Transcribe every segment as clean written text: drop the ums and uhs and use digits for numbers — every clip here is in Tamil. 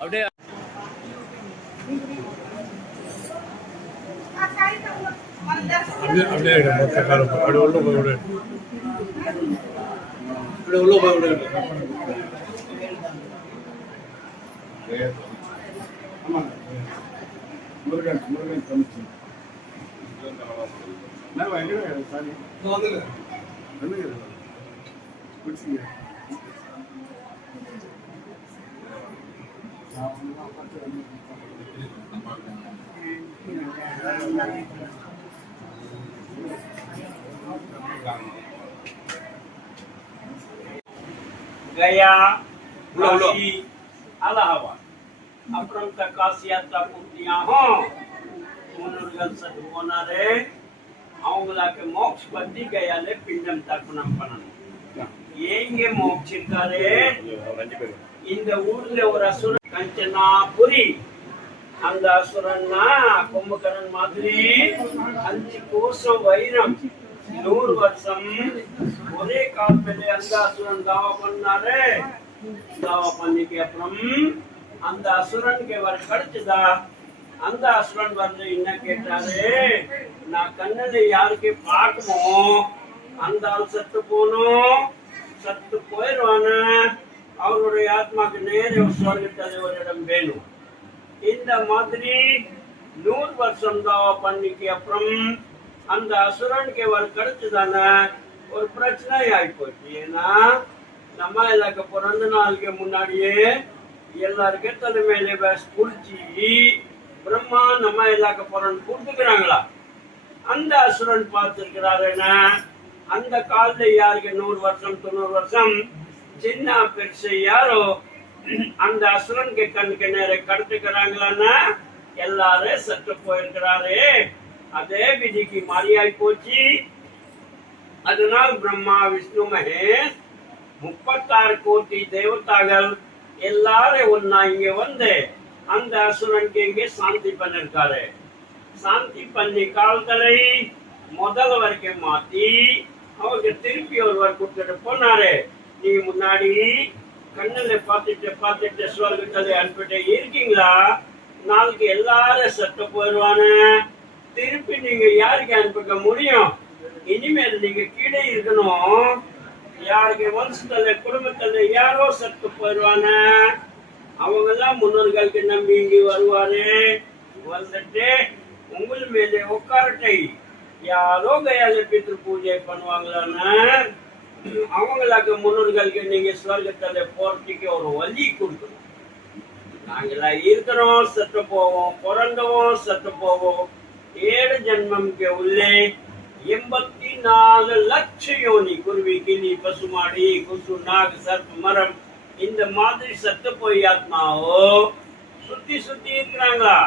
அப்படியே அப்படியே மொத்த காலம் அப்படியே உள்ள போய் விடு அப்படியே உள்ள போய் விடு முருகன் முருகன் கமிச்சு गया काशी अलाहाबाद அப்புறம் காசி யாத்திரா பூர்த்தியாகும் முன்னோர்கள் சத்து போனாரு அவங்களுக்கு மோட்ச பத்தி கையால பிண்டம் தர்ப்பணம் பண்ணணும் ஏங்க மோட்ச இருக்காரு இந்த ஊர்ல ஒரு அசுரன் கஞ்சனாபுரி அந்த அசுரன்னா கும்பகரன் மாதிரி 5 கோசம் வைரம் 100 வருஷம் ஒரே காலத்துல அந்த அசுரன் தாவா பண்ணாரு தாவா பண்ணிக்கு அப்புறம் அந்த அசுரனுக்கு வர கிடைச்சதா அந்த அசுரன் வந்து என்ன கேட்டாரு நான் கண்ணில் யாருக்கு பார்க்கணும் அந்த ஆள் சத்து போனோம் சத்து போயிடுவானு அவருடைய ஆத்மாக்கு நேர சொர்க்கத்தை ஒரு இடம் வேணும் இந்த மாதிரி 100 வருஷம் தாவா பண்ணிக்கு அப்புறம் அந்த அசுரனுக்கு வர கிடைச்சதான ஒரு பிரச்சனை ஆகி போச்சு ஏன்னா நம்ம எல்லாருக்கு பிறந்த நாளுக்கு முன்னாடியே எல்லாருக்கும் தலைமையில குளிச்சு பிரம்மா நம்ம எல்லாக்க போறோம்னு கொடுத்துக்கிறாங்களா அந்த அசுரன் பார்த்திருக்கிறாருன்னா அந்த காலத்துல யாருக்கு 100 வருஷம் 90 வருஷம் சின்ன பெருசு யாரோ அந்த அசுரனுக்கு கண்ணுக்கு நேர கடத்துக்கிறாங்களான்னா எல்லாரும் சத்து போயிருக்கிறாரு அதே விதிக்கு மாறியாய் போச்சு அதனால் பிரம்மா விஷ்ணு மகேஷ் 36 கோடி தேவதாக்கள் எல்லாரும் ஒன்னா இங்க வந்து அந்த அசுரனுக்கு இங்க சாந்தி பண்ணிருக்காரு சாந்தி பண்ணி கால்களை முதல் வரைக்கும் மாத்தி அவருக்கு திருப்பி ஒருவர் கொடுத்துட்டு போனாரு நீ முன்னாடி கண்ணில் பார்த்துட்டு சொர்க்கத்தை அனுப்பிட்டு இருக்கீங்களா நாளைக்கு எல்லாரும் சத்து போயிடுவானு திருப்பி நீங்க யாருக்கு அனுப்பிக்க முடியும் இனிமேல் நீங்க கீழே இருக்கணும் யாருக்கு வம்சத்துல குடும்பத்துல யாரோ சத்து போயிடுவான அவங்கதான் முன்னோர்களுக்கு நம்பி இங்க வருவாரு வந்துட்டு உங்கள் மேலே உட்காரட்டை யாரோ கையால பித்ரு பூஜை பண்ணுவாங்களான்னு அவங்களுக்கு முன்னோர்களுக்கு நீங்க ஸ்வர்க்கத்துல போறதுக்கு ஒரு வழி கொடுக்கணும் நாங்கெல்லாம் இருக்கிறோம் சத்து போவோம் பிறந்தவோம் சத்து போவோம் 7 ஜென்மம்க்கு உள்ளே 84 லட்சம் யோனி குருவி கிளி பசுமாடி குசு நாக சர்ப்ப மரம் இந்த மாதிரி சத்து போய் ஆத்மாவோ சுத்தி சுத்தி இருக்கிறாங்களா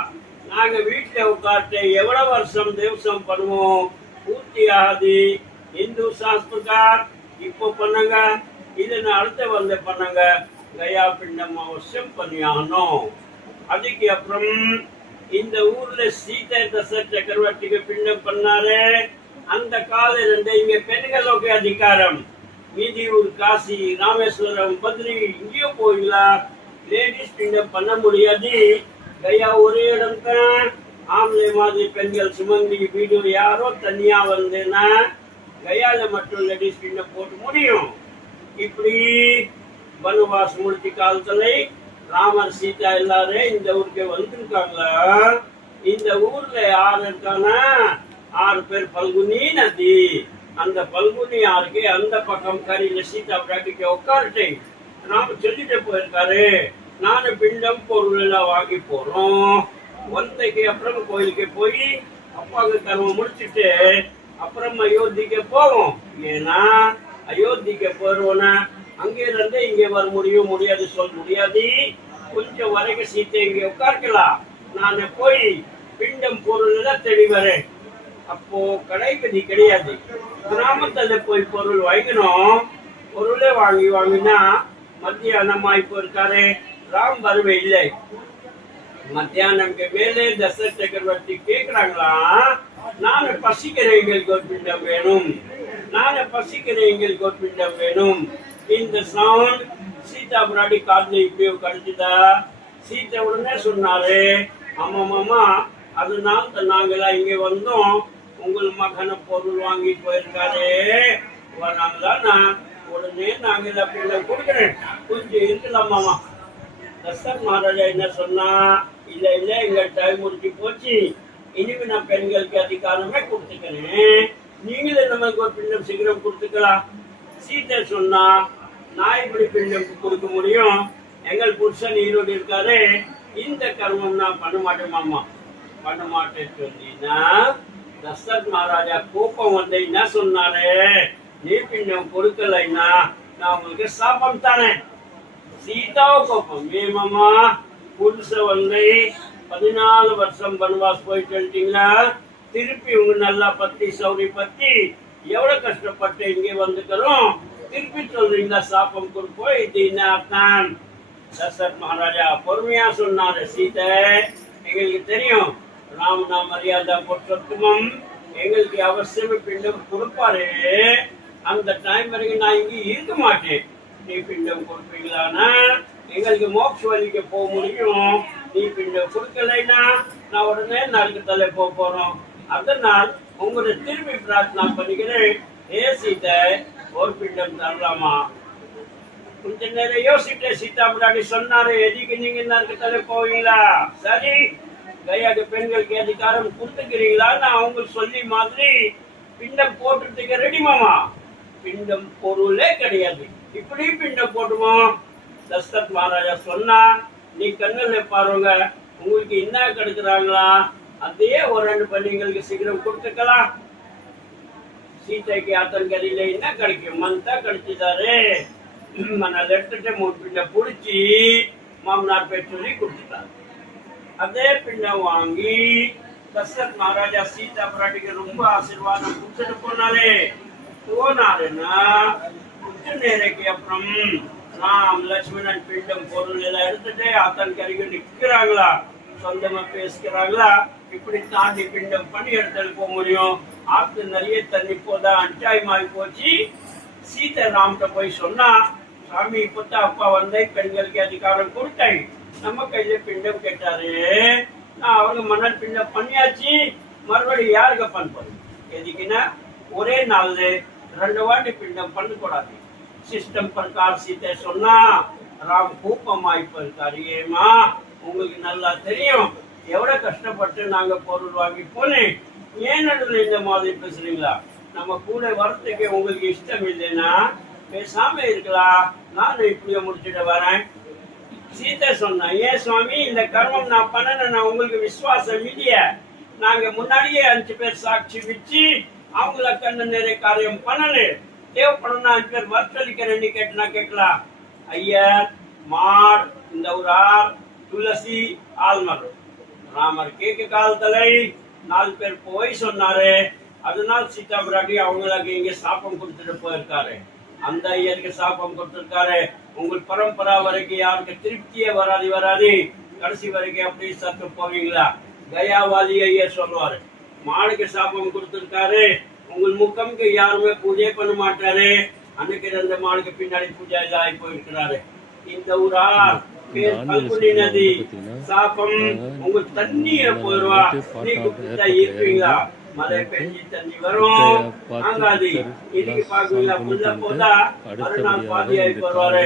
நாங்க வீட்டுல உட்கார்ட்டு எவ்வளவு வருஷம் தேவசம் பண்ணுவோம் பூர்த்தி ஆகாது இந்து சாஸ்திரக்கார் இப்போ பண்ணங்க இதுன்னு அடுத்த வந்து பண்ணங்க கயா பிண்டம் அவசியம் பண்ணியாகணும் அதுக்கு அப்புறம் இந்த ஊர்ல சீதை தசரத சக்கரவர்த்திக்கு பிண்டம் பண்ணாரு அந்த காலையில இங்க பெண்களுக்கு அதிகாரம் மீதி ஊர் காசி ராமேஸ்வரம் பத்ரி இங்கேயோ போயிடலாம் லேடிஸ் பிண்டம் பண்ண முடியாது கையா ஒரே இடம் தான் ஆம்பளை மாதிரி பெண்கள் சுமங்கி வீடு யாரோ தனியா வந்தேன்னா கையால மட்டும் லேடிஸ் பிண்டம் போட்டு முடியும் இப்படி வனவாஸ் முடிச்சு காலத்துல ராமர் சீதா எல்லாரும் இந்த ஊருக்கு வந்திருக்காங்களா இந்த ஊர்ல யாரு இருக்கானா 6 பேர் பல்குனி நதி அந்த பல்குனி யாருக்கு அந்த பக்கம் கரையில சீதா பிராட்டிக்கு உட்காரட்டை நாம சொல்லிட்டு போயிருக்காரு நானு பிண்டம் பொருள் எல்லாம் வாங்கி போறோம் ஒன்றைக்கு அப்புறம் கோயிலுக்கு போய் அப்பாவுக்கு கர்மம் முடிச்சுட்டு அப்புறம் அயோத்திக்கு போவோம் ஏன்னா அயோத்திக்கு போறோம்னா அங்க இருந்து இங்க வர முடியாது சொல்ல முடியாது கொஞ்சம் வரைக்கும் சீத்தை இங்க உட்கார்க்கலாம் நான் போய் பிண்டம் பொருள் எல்லாம் தேடி வரேன் அப்போ கடைபதி கிடையாது கிராமத்துல போய் பொருள் வாங்கணும் பொருளே வாங்கினா மத்தியானம் ஆயிப்போ இருக்காரு ராம் வரவே இல்லை மத்தியானம்க்கு மேலே தசரத சக்கரவர்த்தி கேக்குறாங்களா நானு பசிக்கிறேன் எங்களுக்கு ஒரு பிண்டம் வேணும் நானு பசிக்கிறேன் எங்களுக்கு ஒரு பிண்டம் வேணும் இந்த சவுண்ட் சீதா முன்னாடி காதுல இப்படியோ கடிச்சுதா. சீத்தை உடனே சொன்னாரு, ஆமா மாமா, அதனால நாங்கெல்லாம் இங்க வந்தோம். உங்கள் மகனை பொருள் வாங்கி போயிருக்காரு வராங்களா, உடனே நாங்க எல்லாம் பிள்ளை கொடுக்குறேன், கொஞ்சம் இருக்கலாம் மாமா. தசரத் மகாராஜா என்ன சொன்னா, இல்ல இல்ல எங்க டைம் முடிச்சு போச்சு, இனிமே நான் பெண்களுக்கு அதிகாரமே கொடுத்துக்கிறேன், நீங்களே நமக்கு ஒரு பிண்டம் சீக்கிரம் கொடுத்துக்கலாம். சீத்தை சொன்னா, நான் இப்படி பிண்டம் கொடுக்க முடியும், எங்கள் புருஷன் ஈரோடு இருக்காரு, இந்த கர்மம் நான் பண்ண மாட்டேன் மாமா, பண்ண மாட்டேன்னு சொன்னீங்கன்னா தசரத் மகாராஜா கோபம் வந்து என்ன சொன்னாரு, நீ பிண்டம் கொடுக்கலைன்னா நான் உங்களுக்கு சாபம் தானேன். சீதாவோ கோபம், ஏ மாமா, புருஷ வந்து 14 வருஷம் வனவாஸ் போயிட்டு வந்துட்டீங்களா, திருப்பி உங்க நல்லா பத்தி சௌரி பத்தி எவ்வளவு கஷ்டப்பட்டு இங்கே வந்துக்கிறோம், திருப்பி சொல்றீங்களா சாப்பம் கொடுப்போம், இது என்ன அர்த்தம்? தசரத் மகாராஜா பொறுமையா சொன்னாரு, சீதை எங்களுக்கு தெரியும் ராமனா மரியாதை புருஷோத்தமம் எங்களுக்கு அவசியமே பிண்டம் கொடுப்பாரு, அந்த டைம் வரைக்கும் நான் இங்க இருக்க மாட்டேன், நீ பிண்டம் கொடுப்பீங்களானா எங்களுக்கு மோட்ச வழிக்கு போக முடியும், நீ பிண்டம் கொடுக்கலைன்னா நான் உடனே நாளுக்கு தலை போக போறோம், அதனால் உங்களை திரும்பி பிரார்த்தனை பண்ணிக்கிறேன், ஏ சீதை ஒரு பிண்டம் தரலாமா? கொஞ்ச நேரம் யோசிட்டு சீதா முன்னாடி சொன்னாரு, எதுக்கு நீங்க நாளுக்கு தலை போவீங்களா? சரி, கையாக பெண்களுக்கு அதிகாரம் கொடுத்துக்கிறீங்களா? நான் அவங்களுக்கு சொல்லி மாதிரி பிண்டம் போட்டுறதுக்கு ரெடி மாமா. பிண்டம் பொருளே கிடையாது, இப்படி பிண்டம் போட்டுமா? தசரத் மகாராஜா சொன்னா, நீ கண்ணுல பாருங்க, உங்களுக்கு என்ன கிடைக்கிறாங்களா அதையே ஒரு 2 பெண்களுக்கு சீக்கிரம் கொடுத்துக்கலாம். சீதைக்கு ஆத்தங்கரையில என்ன கிடைக்கும்? மந்தா கிடைச்சிதாரு, மணல் எடுத்துட்டு 3 பிண்டம் புடிச்சு மாமனார் பேர் சொல்லி கொடுத்துட்டாரு. அதே பிண்டம் வாங்கி தசரத் மகாராஜா சீதா பிராட்டிக்கு ரொம்ப ஆசீர்வாதம் கொடுத்துட்டு போனாருன்னா கொஞ்ச நேரக்கு அப்புறம் ராம் லட்சுமணன் பிண்டம் பொருள் எல்லாம் எடுத்துட்டு அத்தன் கரைக்கு நிக்கிறாங்களா, சொந்தமா பேசுகிறாங்களா, இப்படி தாண்டி பிண்டம் பண்ணி எடுத்துட்டு போக முடியும்? ஆத்து நிறைய தண்ணி போதா, அஞ்சாயமாயி போச்சு. சீதை ராம்கிட்ட போய் சொன்னா, சாமி இப்பதான் அப்பா வந்தே பெண்களுக்கு அதிகாரம் கொடுத்தாய், நம்ம கையில பிண்டம் கேட்டாரு, நான் அவங்க மணல் பிண்டம் பண்ணியாச்சு, மறுபடியும் யாருக்கு பண்ண எதுக்குன்னா ஒரே நாள் 2 வாட்டி பிண்டம் பண்ணக்கூடாது. சிஸ்டம் பிரகார் சீதை சொன்னா, ராம் கூப்பமாய் போயிருக்காரு, ஏமா உங்களுக்கு நல்லா தெரியும் எவ்வளவு கஷ்டப்பட்டு நாங்க பொருள் வாங்கி போனேன், ஏன் நடுவில் இந்த மாதிரி பேசுறீங்களா? நம்ம கூட வரத்துக்கு உங்களுக்கு இஷ்டம் இல்லைன்னா பேசாம இருக்கலாம், நானும் இப்படியே முடிச்சுட்டு வரேன். சீதை சொன்னா, ஏன் சுவாமி இந்த கர்மம் நான் பண்ணன, நான் உங்களுக்கு விசுவாசம் இல்லைய, நாங்க முன்னாடியே 5 பேர் சாட்சி வச்சு அவங்கள கண்ணு நிறைய காரியம் பண்ணல, தேவைப்படும் 5 பேர் வர்த்தளிக்கிறேன்னு கேட்டுனா கேட்கலாம். ஐயர் மார் இந்த ஊரார் துளசி ஆல்மர் ராமர் கேட்க காலத்துல 4 பேர் போய் சொன்னாரு, அதனால சீதா பிராட்டி அவங்களுக்கு இங்க சாப்பம் கொடுத்துட்டு போயிருக்காரு, அந்த ஐயருக்கு சாப்பம் கொடுத்திருக்காரு. உங்கள் பரம்பரா வரைக்கும் யாருக்கு திருப்தியே வராது, கடைசி வரைக்கும் அப்படி சத்து போவீங்களா? கயாவாலி ஐயர் சொல்லுவாரு, மாடுக்கு சாப்பம் கொடுத்திருக்காரு, உங்கள் முக்கம்க்கு யாருமே பூஜை பண்ண மாட்டாரு, அன்னைக்கு 2 மாடுக்கு பின்னாடி பூஜை எல்லாம் போயிருக்கிறாரு. இந்த ஊரா பேர் பல்குனி நதி, சாப்பம் உங்க தண்ணிய போயிருவா, நீங்க இருப்பீங்களா? மழை பெஞ்சு தண்ணி வரும், ஆங்காதி இதுக்கு பாக்குறீங்களா, புள்ள போதா மறுநாள் பாதியாகி வருவாரு.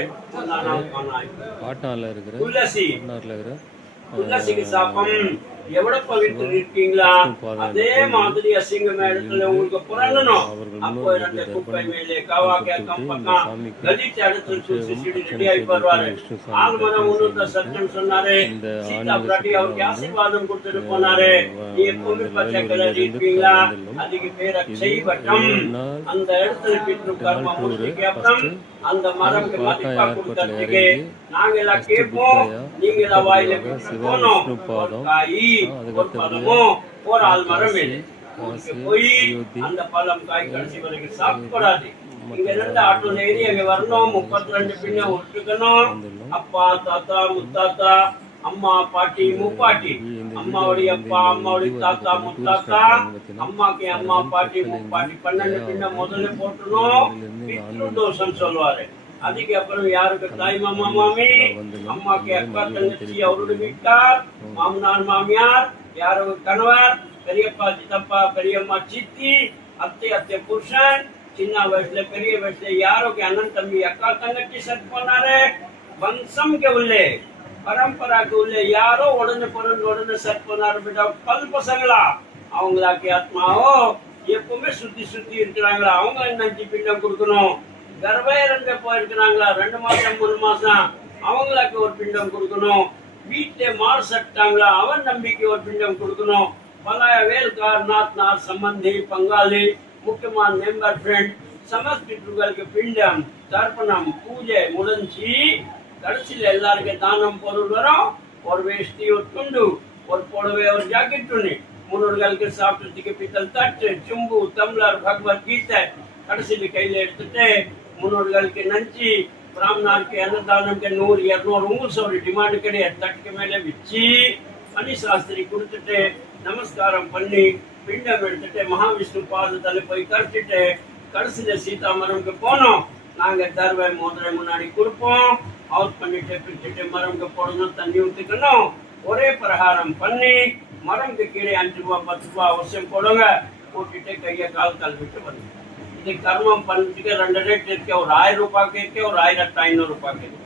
துளசி துளசிக்கு சாப்பம் எவ்வளவு பவித்திரம் இருக்கீங்களா, அதே மாதிரி அசிங்கமா இடத்துல உங்களுக்கு புறங்கணும். அப்போ 2 குப்பை மேலே காவாக்க கம்பக்கம் கதிச்ச இடத்துல சுசி ரெடி ஆகி வருவாரு. ஆல்மரம் உன்னத சத்தியம் சொன்னாரு, சீதா பிராட்டி அவருக்கு ஆசீர்வாதம் கொடுத்துட்டு போனாரு. நீ எப்பவுமே பச்சை கலர் இருப்பீங்களா, அதுக்கு பேர் அக்ஷய் வட்டம். அந்த இடத்துல பித்ரு கர்மம் முடிச்சுக்கு அப்புறம் அந்த மரம்க்கு மதிப்பா கொடுக்கறதுக்கு நாங்க எல்லாம் கேட்போம், நீங்க எல்லாம் வாயில போனோம். காய் ஒரு பழமும் ஒரு ஆல்மரம் போய் அந்த பழம் காய் கடைசி வரைக்கும் சாப்பிடக்கூடாது. இங்க 2 ஆட்டோல ஏறி அங்க வரணும், 32 பின்ன ஒட்டுக்கணும். அப்பா தாத்தா முத்தாத்தா அம்மா பாட்டி முப்பாட்டி, அம்மாவுடைய அப்பா அம்மாவுடைய தாத்தா முத்தாத்தா, அம்மாக்கு அம்மா பாட்டி முப்பாட்டி 12 பின்ன முதல்ல போட்டணும். பித்ரு தோஷம் சொல்லுவாரு, அதுக்கப்புறம் யாருக்கு தாய் மாமா மாமி, அம்மாக்கு அக்கா தங்கச்சி அவரோட வீட்டார், மாமனார் மாமியார், யாரோட கணவர், பெரியப்பா சித்தப்பா பெரியம்மா சித்தி, அத்தை அத்தை புருஷன், சின்ன வயசுல பெரிய வயசுல யாரோக்கு அண்ணன் தம்பி அக்கா தங்கச்சி செட் பண்ணாரு. வம்சம் के உள்ளே परंपरा के உள்ளே யாரோ உடனே செட் பண்ணாரு. बेटा பல் பசங்களா அவங்களாக்கு ஆத்மாவோ எப்பவுமே சுத்தி இருக்கிறாங்களா, அவங்க நஞ்சு பிண்டம் கொடுக்கணும். கர்ப்பையரங்க போயிருக்கிறாங்களா 2 மாசம் 3 மாசம், அவங்களுக்கு ஒரு பிண்டம் கொடுக்கணும். வீட்டுல மாறு சட்டாங்களா, அவன் நம்பிக்கை ஒரு பிண்டம் கொடுக்கணும். பல வேல்கார் நாத்னார் சம்பந்தி பங்காளி முக்கியமான மெம்பர் ஃப்ரெண்ட் சமஸ்கிருத்துகளுக்கு பிண்டம் தர்ப்பணம் பூஜை முடிஞ்சு கடைசியில் எல்லாருக்கும் தானம் பொருள் வரும். ஒரு வேஷ்டி ஒரு துண்டு ஒரு புடவை ஒரு ஜாக்கெட் துணி, முன்னோர்களுக்கு சாப்பிட்றதுக்கு பித்தல் தட்டு சும்பு தம்ளர் பகவத்கீதை கடைசியில் கையில எடுத்துட்டு முன்னோர்களுக்கு நஞ்சு பிராமணாருக்கு அன்னதானம்க்கு 100 200 உங்களுக்கு ஒரு டிமாண்ட் கிடையாது. தட்டுக்கு மேலே வச்சு மணி சாஸ்திரி கொடுத்துட்டு நமஸ்காரம் பண்ணி பிண்டம் எடுத்துட்டு மகாவிஷ்ணு பாதத்தில் போய் கரைச்சிட்டு கடைசியில சீதாமரம்க்கு போனோம். நாங்க தர்வை மோதிரை முன்னாடி கொடுப்போம். அவுட் பண்ணிட்டு பிடிச்சிட்டு மரம்க்கு போடணும், தண்ணி ஊற்றிக்கணும். ஒரே பிரகாரம் பண்ணி மரம்க்கு கீழே 5 ரூபா 10 ரூபா அவசியம் போடுங்க. போட்டுட்டு கையை கால் கழுவிட்டு பண்ணுங்க. இது கர்மம் பண்ணிட்டு 2 ரேட் இருக்கு. ஒரு 1000 ரூபாய்க்கு இருக்கு, ஒரு 1500 ரூபாய்க்கு இருக்கு.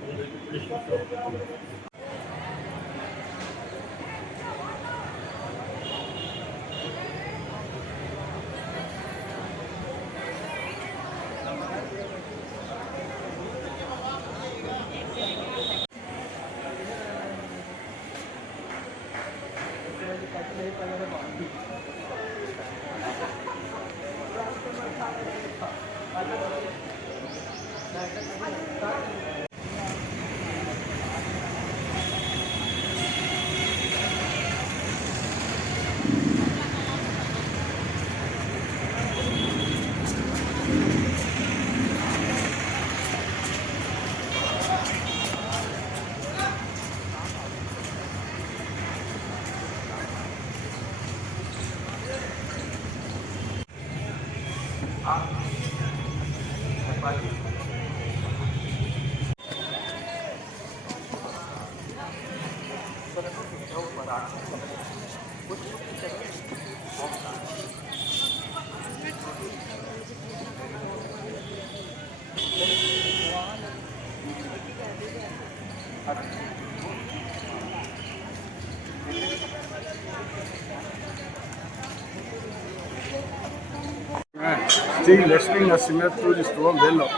Sri Lakshmi Narasimhar tourist home Vellore.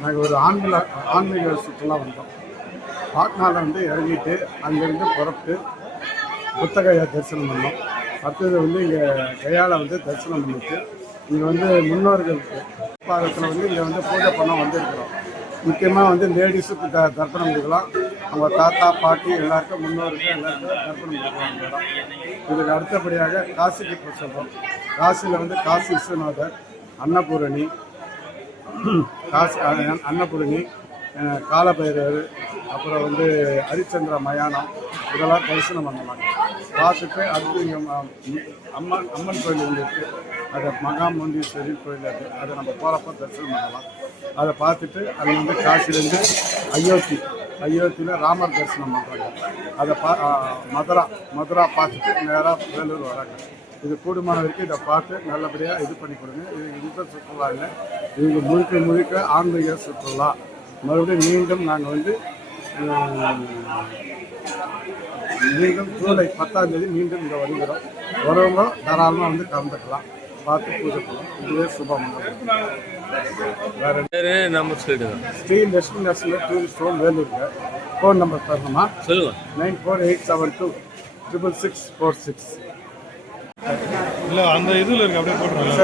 நாங்கள் ஒரு ஆன்மீக சுற்றுலா வந்தோம். பாட்னாவில் வந்து இறங்கிட்டு அங்கேருந்து புறப்பட்டு புத்தகையா தரிசனம் பண்ணோம். அடுத்தது வந்து இங்கே கையால் வந்து தரிசனம் பண்ணிட்டு இங்கே வந்து முன்னோர்களுக்கு பாதத்தில் வந்து இங்கே வந்து பூஜை பண்ண வந்திருக்கிறோம். முக்கியமாக வந்து லேடிஸுக்கு தர்ப்பணம் கொடுக்கலாம். அவங்க தாத்தா பாட்டி எல்லாருக்கும் முன்னோருக்கு எல்லாருக்கும் தர்ப்பணம் கொடுக்கலாம். இதுக்கு அடுத்தபடியாக காசிக்கு போய் சொல்கிறோம். காசியில் வந்து காசி விஸ்வநாதர், அன்னபூரணி, அன்னபூரணி, காலபைரவர், அப்புறம் வந்து ஹரிச்சந்திர மயானம் இதெல்லாம் தரிசனம் பண்ணலாம். பார்த்துட்டு அடுத்து இங்கே அம்மன் கோயில் ஒன்று இருக்குது. அதை மகாமந்தீஸ்வரி கோயில் இருக்குது. அதை நம்ம போகிறப்ப தரிசனம் பண்ணலாம். அதை பார்த்துட்டு அது வந்து காசிலேருந்து அயோத்தியில் ராமர் தரிசனம் பண்ணுறாங்க. அதை மதுரா பார்த்துட்டு நேராக வேலூர் வராங்க. இது கூடுமான வரைக்கும் இதை பார்த்து நல்லபடியாக இது பண்ணி கொடுங்க. இது இந்த சுற்றுலா இல்லை, இது முழுக்க ஆன்மீக சுற்றுலா. மறுபடியும் மீண்டும் நாங்கள் வந்து மீண்டும் ஜூலை 10ஆம் தேதி மீண்டும் இங்கே வருகிறோம். வரவங்க தாராளமாக வந்து கலந்துக்கலாம், பார்த்து பூஜை பண்ணலாம். இதுவே சுபம். வேறு நம்பர் சொல்லிடுங்க. ஸ்ரீ லட்சுமி நரசிம்மர் டூரிஸ்ட் ஹோம் வேலூருக்கு. ஃபோன் நம்பர் தரணுமா? சொல்லுங்கள். 9487266646. இல்லை அந்த இதில் இருக்கு, அப்படியே போட்டுருங்க.